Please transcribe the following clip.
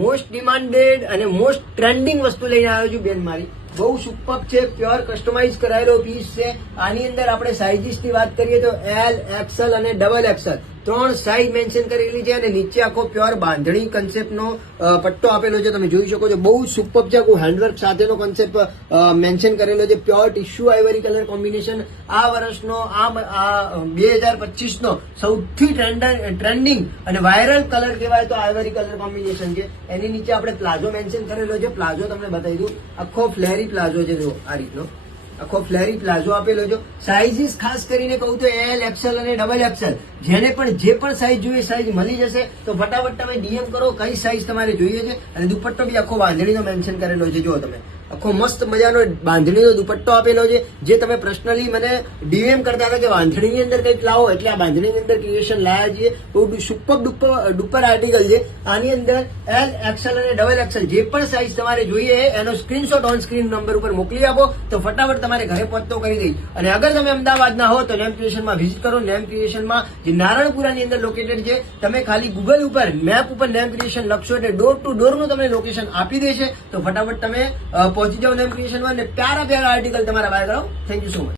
Most demanded અને most trending વસ્તુ લઈને આવ્યો છું બેન મારી. બહુ સુપર છે, પ્યોર કસ્ટમાઇઝ કરાયેલો પીસ છે. આની અંદર આપણે સાઇઝીસ ની વાત કરીએ તો એલ, એક્સેલ અને ડબલ એક્સેલ 3 સાઇઝ મેન્શન કરેલી છે અને નીચે આખો પ્યોર બાંધણી કન્સેપ્ટનો પટ્ટો આપેલો છે. તમે જોઈ શકો છો, બહુ સુપર છે. આખું હેન્ડવર્ક સાથેનો કન્સેપ્ટ મેન્શન કરેલો છે. Pure tissue ivory colour combination આ વર્ષનો આ 2025 નો સૌથી ટ્રેન્ડિંગ અને વાયરલ કલર કહેવાય તો આઇવરી કલર કોમ્બિનેશન છે. એની નીચે આપણે પ્લાઝો મેન્શન કરેલો છે. પ્લાઝો તમને બતાવી દઉં, આખો ફ્લેરી પ્લાઝો છે. જો આ રીતનો આખો ફ્લેરી પ્લાઝો આપેલો છે. સાઇઝીસ ખાસ કરીને કહું તો એલ, એક્સેલ અને ડબલ એક્સેલ. જેને પણ જે પણ સાઇઝ જોઈએ સાઇઝ મળી જશે. તો ફટાફટ તમે ડીએમ કરો કઈ સાઇઝ તમારે જોઈએ છે. અને દુપટ્ટો બી આખો બાંધણીનો મેન્શન કરેલો છે. જો તમે આખો મસ્ત મજાનો બાંધણીનો દુપટ્ટો આપેલો છે. જે તમે પર્સનલી મને ડીએમ કરતા હતા કે બાંધણીની અંદર કંઈક લાવો, એટલે આ બાંધણીની અંદર ક્રિએશન લાયા છીએ. બહુ સુપર ડુપર આર્ટિકલ છે. આની અંદર એલ, એક્સેલ અને ડબલ એક્સેલ જે પણ સાઇઝ તમારે જોઈએ એનો સ્ક્રીનશોટ ઓન સ્ક્રીન નંબર ઉપર મોકલી આપો તો ફટાફટ તમારે ઘરે પહોંચતો કરી દઈ. અને અગર તમે અમદાવાદના હો તો નેમ ક્રિએશનમાં વિઝિટ કરો. નેમ ક્રિએશનમાં જે નારણપુરાની અંદર લોકેટેડ છે. તમે ખાલી ગૂગલ ઉપર મેપ ઉપર નેમ ક્રિએશન લખશો એટલે ડોર ટુ ડોર નું તમને લોકેશન આપી દેશે. તો ફટાફટ તમે પહોંચી જાઓ નેમ ક્રિએશનમાં અને પ્યારા આર્ટિકલ તમારા બાય કરાવો. Thank you so much.